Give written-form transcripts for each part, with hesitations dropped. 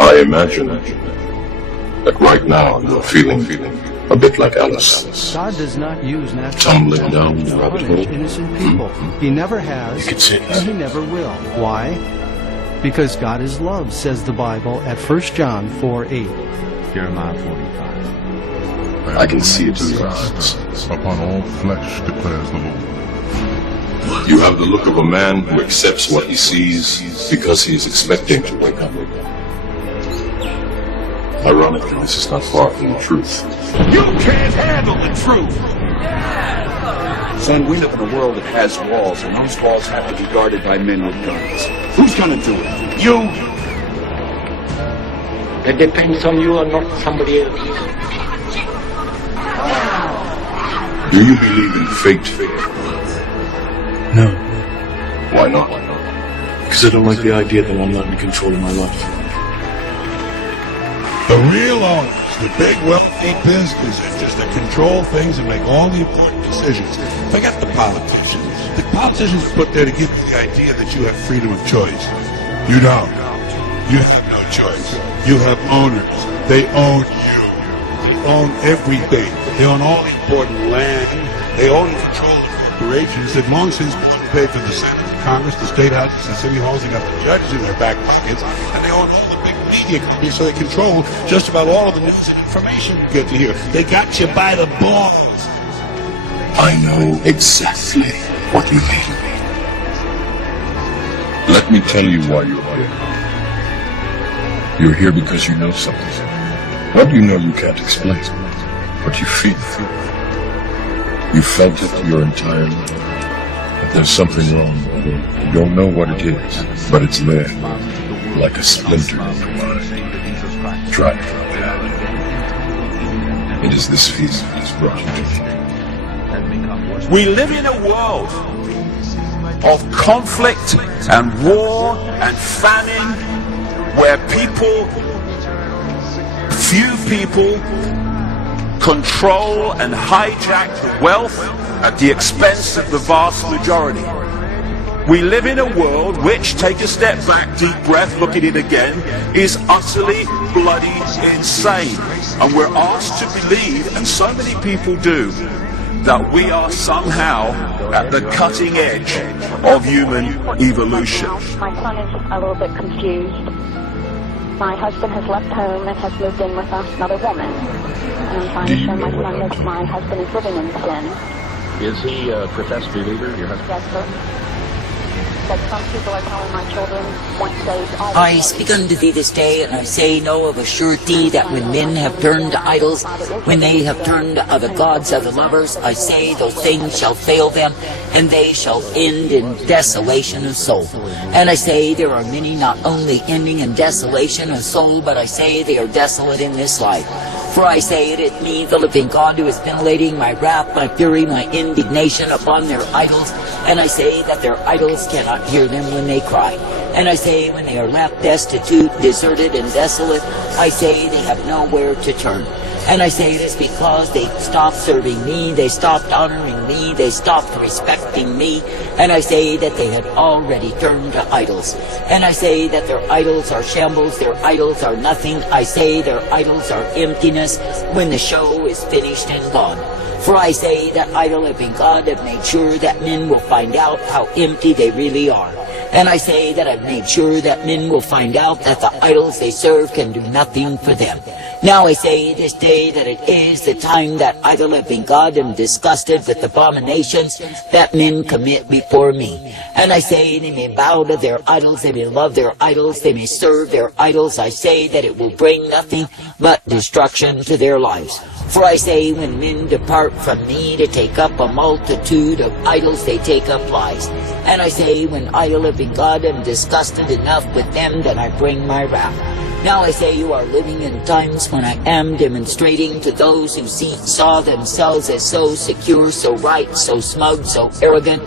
I imagine that right now you're feeling a bit like Alice. God does not use natural Tumbling down the to rabbit punish hole. innocent people. He never has, You can see it. and he never will. Why? Because God is love, says the Bible at 1 John 4:8. Jeremiah 45. I can see it in your eyes. Upon all flesh declares the Lord. You have the look of a man who accepts what he sees because he is expecting to wake up. Ironically, this is not far from the truth. You can't handle the truth! Son, we live in a world that has walls, and those walls have to be guarded by men with guns. Who's gonna do it? You! It depends on you and not somebody else. Do you believe in fate? No, Why not? because I don't like the idea that I'm not in control of my life. The real owners, the big wealthy business interests that control things and make all the important decisions. Forget the politicians. The politicians are put there to give you the idea that you have freedom of choice. You don't. You have no choice. You have owners. They own you. They own everything. They own all the important land. They own and control the corporations that long since paid for the Senate, the Congress, the state houses, the city halls. They got the judges in their back pockets, and they own all the big media companies, so they control just about all of the news and information you get to hear. They got you by the balls. I know exactly what you mean. Let me tell you why you're here. You're here because you know something. What you know you can't explain, but you feel. You felt it your entire life. That there's something wrong. You don't know what it is, but it's there, like a splinter in your mind. Try it. It is this feeling that's brought you to me. We live in a world of conflict and war and famine where few people control and hijack wealth at the expense of the vast majority. We live in a world which, take a step back, deep breath, look at it again, is utterly bloody insane. And we're asked to believe, and so many people do, that we are somehow at the cutting edge of human evolution. My son is a little bit confused. My husband has left home and has moved in with another woman. And I'm trying to show my son that my husband is living in sin. Is he a professed believer, your husband? Yes, sir. That some people are telling my children, once saved, always I speak unto thee this day, and I say, know of a surety that when men have turned to idols, when they have turned to other gods, other lovers, I say those things shall fail them, and they shall end in desolation of soul. And I say there are many not only ending in desolation of soul, but I say they are desolate in this life. For I say it is me, the living God, who is ventilating my wrath, my fury, my indignation upon their idols. And I say that their idols cannot hear them when they cry. And I say when they are left destitute, deserted, and desolate, I say they have nowhere to turn. And I say it is because they stopped serving me, they stopped honoring me, they stopped respecting me. And I say that they had already turned to idols. And I say that their idols are shambles, their idols are nothing. I say their idols are emptiness when the show is finished and gone. For I say that idol living God have made sure that men will find out how empty they really are. And I say that I've made sure that men will find out that the idols they serve can do nothing for them. Now I say this day that it is the time that idol living God am disgusted with abominations that men commit before me. And I say they may bow to their idols, they may love their idols, they may serve their idols. I say that it will bring nothing but destruction to their lives. For I say when men depart from me to take up a multitude of idols, they take up lies. And I say when idol living God am disgusted enough with them, that I bring my wrath. Now I say you are living in times when I am demonstrating to those who saw themselves as so secure, so right, so smug, so arrogant,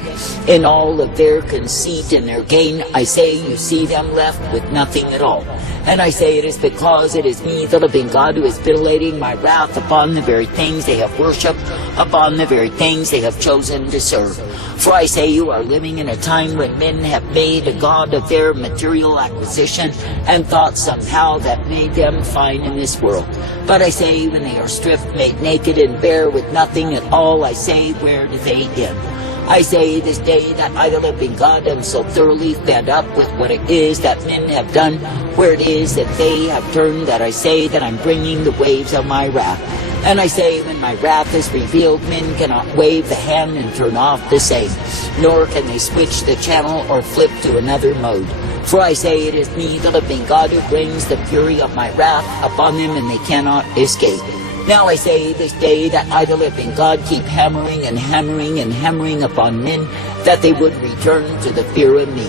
in all of their conceit and their gain. I say you see them left with nothing at all. And I say it is because it is me, the living God, who is ventilating my wrath upon the very things they have worshipped, upon the very things they have chosen to serve. For I say you are living in a time when men have made a god of their material acquisition and thought somehow that made them fine in this world. But I say when they are stripped, made naked, and bare with nothing at all, I say, where do they end? I say this day that I, the living God, am so thoroughly fed up with what it is that men have done, where it is that they have turned, that I say that I'm bringing the waves of my wrath. And I say when my wrath is revealed, men cannot wave the hand and turn off the same, nor can they switch the channel or flip to another mode. For I say it is me, the living God, who brings the fury of my wrath upon them, and they cannot escape. Now I say this day that I, the living God, keep hammering and hammering and hammering upon men, that they would return to the fear of me.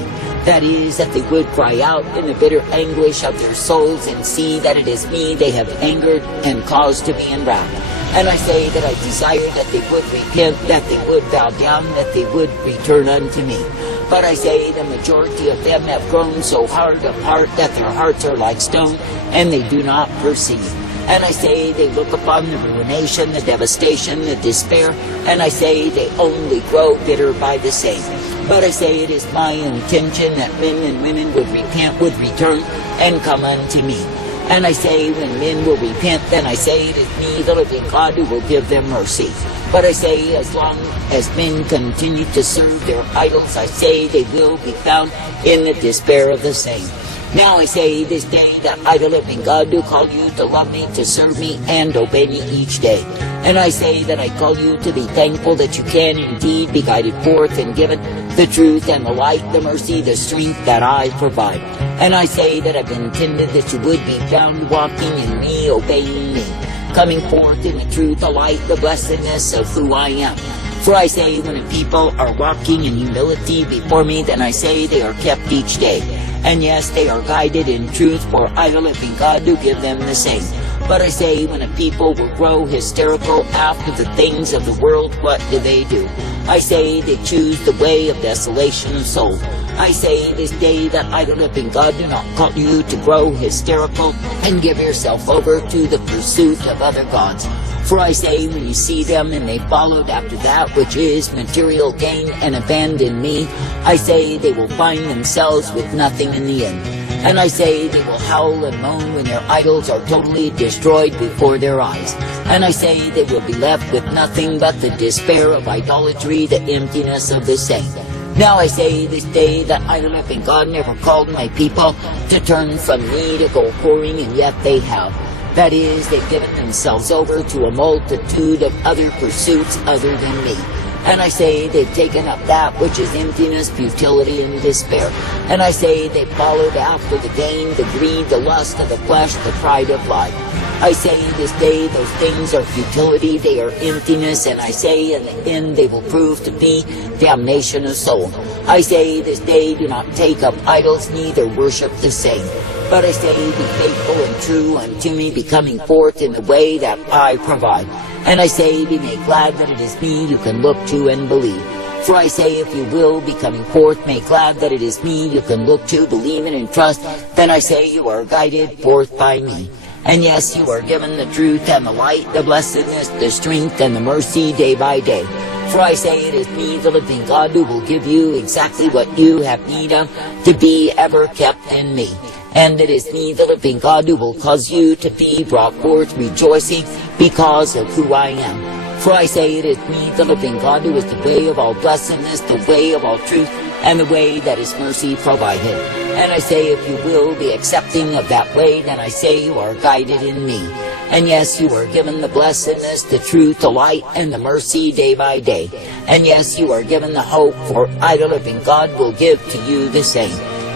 That is, that they would cry out in the bitter anguish of their souls and see that it is me they have angered and caused to be in wrath. And I say that I desire that they would repent, that they would bow down, that they would return unto me. But I say the majority of them have grown so hard of heart that their hearts are like stone, and they do not perceive. And I say they look upon the ruination, the devastation, the despair, and I say they only grow bitter by the same. But I say it is my intention that men and women would repent, would return, and come unto me. And I say when men will repent, then I say it is me, the living God, who will give them mercy. But I say as long as men continue to serve their idols, I say they will be found in the despair of the same. Now I say this day that I, the living God, do call you to love me, to serve me, and obey me each day. And I say that I call you to be thankful that you can indeed be guided forth and given the truth and the light, the mercy, the strength that I provide. And I say that I've intended that you would be found walking in me, obeying me, coming forth in the truth, the light, the blessedness of who I am. For I say when the people are walking in humility before me, then I say they are kept each day. And yes, they are guided in truth, for I, the living God, do give them the same. But I say when a people will grow hysterical after the things of the world, what do? I say they choose the way of desolation of soul. I say this day that I, the living God, do not call you to grow hysterical and give yourself over to the pursuit of other gods. For I say when you see them and they followed after that which is material gain and abandon me, I say they will find themselves with nothing in the end. And I say they will howl and moan when their idols are totally destroyed before their eyes. And I say they will be left with nothing but the despair of idolatry, the emptiness of the same. Now I say this day that I, the living God, never called my people to turn from me to go whoring, and yet they have. That is, they've given themselves over to a multitude of other pursuits other than me. And I say they've taken up that which is emptiness, futility, and despair. And I say they've followed after the gain, the greed, the lust of the flesh, the pride of life. I say this day those things are futility, they are emptiness, and I say in the end they will prove to be damnation of soul. I say this day do not take up idols, neither worship the same. But I say be faithful and true unto me, be coming forth in the way that I provide. And I say be made glad that it is me you can look to and believe. For I say if you will be coming forth, make glad that it is me you can look to, believe in, and trust, then I say you are guided forth by me. And yes, you are given the truth and the light, the blessedness, the strength, and the mercy day by day. For I say it is me, the living God, who will give you exactly what you have need of to be ever kept in me. And it is me, the living God, who will cause you to be brought forth rejoicing because of who I am. For I say it is me, the living God, who is the way of all blessedness, the way of all truth, and the way that is mercy provided. And I say if you will be accepting of that way, then I say you are guided in me. And yes, you are given the blessedness, the truth, the light, and the mercy day by day. And yes, you are given the hope, for I, the living God, will give to you the same.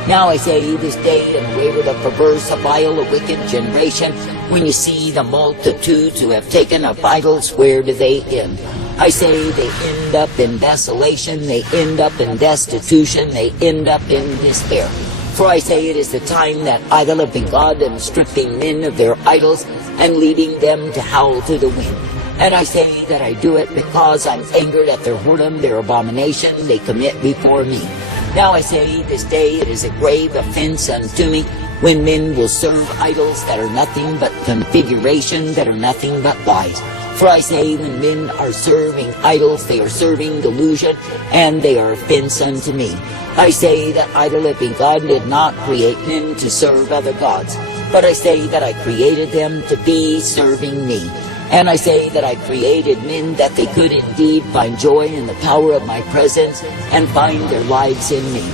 Now I say this day, and waver the perverse, a vile, a wicked generation, when you see the multitudes who have taken up idols, where do they end? I say they end up in desolation, they end up in destitution, they end up in despair. For I say it is the time that I, the living God, am stripping men of their idols and leading them to howl to the wind. And I say that I do it because I'm angered at their whoredom, their abomination they commit before me. Now I say this day it is a grave offense unto me when men will serve idols that are nothing but configuration, that are nothing but lies. For I say when men are serving idols, they are serving delusion, and they are offense unto me. I say that idol-living God did not create men to serve other gods, but I say that I created them to be serving me. And I say that I created men that they could indeed find joy in the power of my presence and find their lives in me.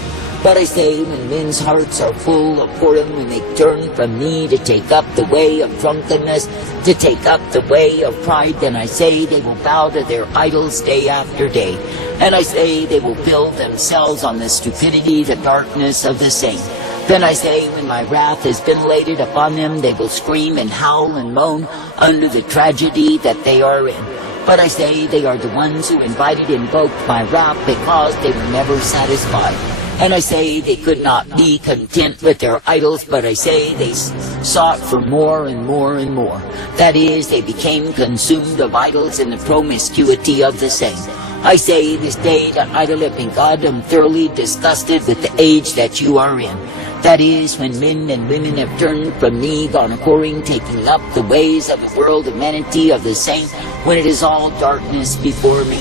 But I say when men's hearts are full of whoredom, when they turn from me to take up the way of drunkenness, to take up the way of pride, then I say they will bow to their idols day after day. And I say they will build themselves on the stupidity, the darkness of the saint. Then I say when my wrath has been laid upon them, they will scream and howl and moan under the tragedy that they are in. But I say they are the ones who invited and invoked my wrath because they were never satisfied. And I say they could not be content with their idols, but I say they sought for more and more and more. That is, they became consumed of idols in the promiscuity of the same. I say this day that idol-living God, am thoroughly disgusted with the age that you are in. That is, when men and women have turned from me, gone a-whoring, taking up the ways of the world, the vanity of the saint, when it is all darkness before me.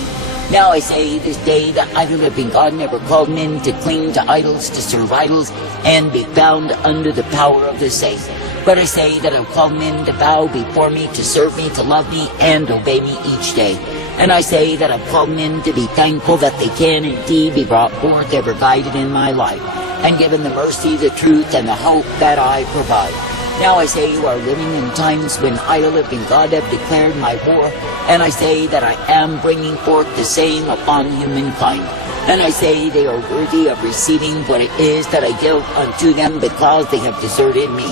Now I say this day that idol-living God never called men to cling to idols, to serve idols, and be bound under the power of the saint. But I say that I've called men to bow before me, to serve me, to love me, and obey me each day. And I say that I've called men to be thankful that they can indeed be brought forth, ever guided in my life, and given the mercy, the truth, and the hope that I provide. Now I say you are living in times when idol-living God have declared my war, and I say that I am bringing forth the same upon humankind. And I say they are worthy of receiving what it is that I give unto them because they have deserted me.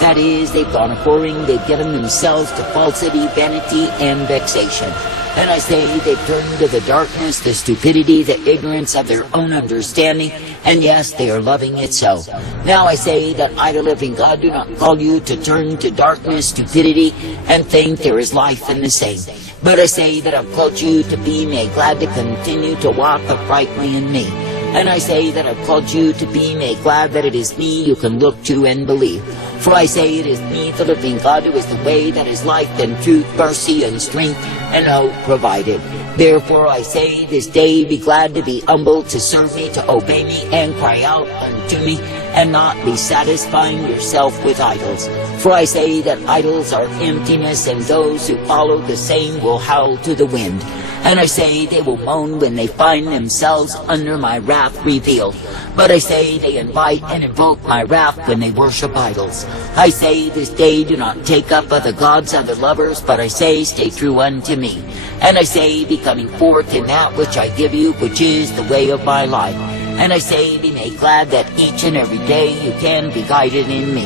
That is, they've gone a-whoring, they've given themselves to falsity, vanity, and vexation. And I say they've turned to the darkness, the stupidity, the ignorance of their own understanding, and yes, they are loving it so. Now I say that idol-living God do not call you to turn to darkness, stupidity, and think there is life in the same. But I say that I've called you to be made glad to continue to walk uprightly in me. And I say that I've called you to be made glad that it is me you can look to and believe. For I say it is me, the living God, who is the way, that is life, and truth, mercy, and strength, and hope provided. Therefore I say this day, be glad to be humble, to serve me, to obey me, and cry out unto me, and not be satisfying yourself with idols. For I say that idols are emptiness, and those who follow the same will howl to the wind. And I say they will moan when they find themselves under my wrath revealed. But I say they invite and invoke my wrath when they worship idols. I say this day do not take up other gods, other lovers, but I say stay true unto me. And I say be coming forth in that which I give you, which is the way of my life. And I say be made glad that each and every day you can be guided in me,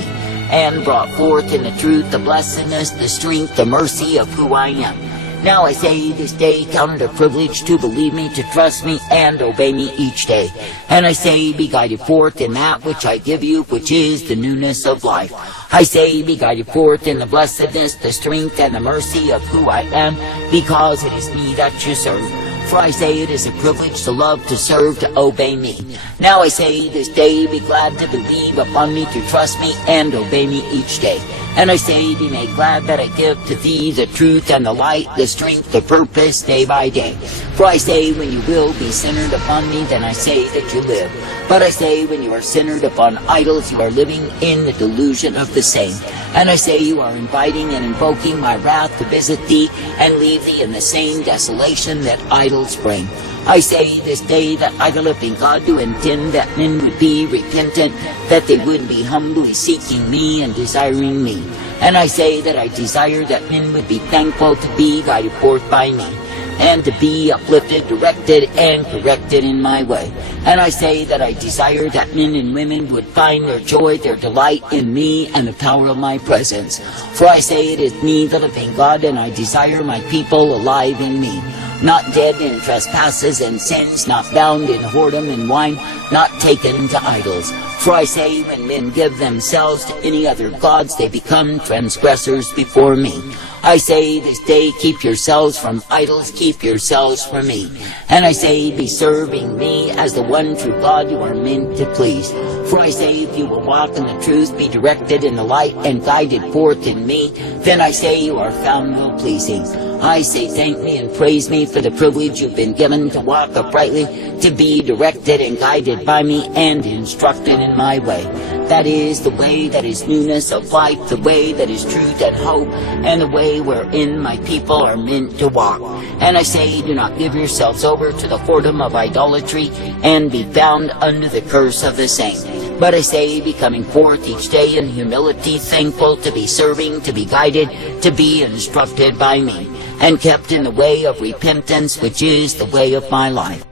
and brought forth in the truth, the blessedness, the strength, the mercy of who I am. Now I say this day count it a privilege to believe me, to trust me, and obey me each day. And I say be guided forth in that which I give you, which is the newness of life. I say be guided forth in the blessedness, the strength, and the mercy of who I am, because it is me that you serve. For I say it is a privilege to love, to serve, to obey me. Now I say this day be glad to believe upon me, to trust me, and obey me each day. And I say be made glad that I give to thee the truth and the light, the strength, the purpose, day by day. For I say when you will be centered upon me, then I say that you live. But I say when you are centered upon idols, you are living in the delusion of the same. And I say you are inviting and invoking my wrath to visit thee and leave thee in the same desolation that idols bring. I say this day that idol-living God do intend that men would be repentant, that they would be humbly seeking me and desiring me. And I say that I desire that men would be thankful to be guided forth by me, and to be uplifted, directed, and corrected in my way. And I say that I desire that men and women would find their joy, their delight in me and the power of my presence. For I say it is me, the living God, and I desire my people alive in me, not dead in trespasses and sins, not bound in whoredom and wine, not taken to idols. For I say when men give themselves to any other gods, they become transgressors before me. I say this day, keep yourselves from idols, keep yourselves from me. And I say, be serving me as the one true God you are meant to please. For I say, if you will walk in the truth, be directed in the light, and guided forth in me, then I say you are found well pleasing. I say thank me and praise me for the privilege you've been given to walk uprightly, to be directed and guided by me and instructed in my way. That is the way that is newness of life, the way that is truth and hope, and the way wherein my people are meant to walk. And I say, do not give yourselves over to the whoredom of idolatry, and be found under the curse of the same. But I say, be coming forth each day in humility, thankful to be serving, to be guided, to be instructed by me, and kept in the way of repentance, which is the way of my life.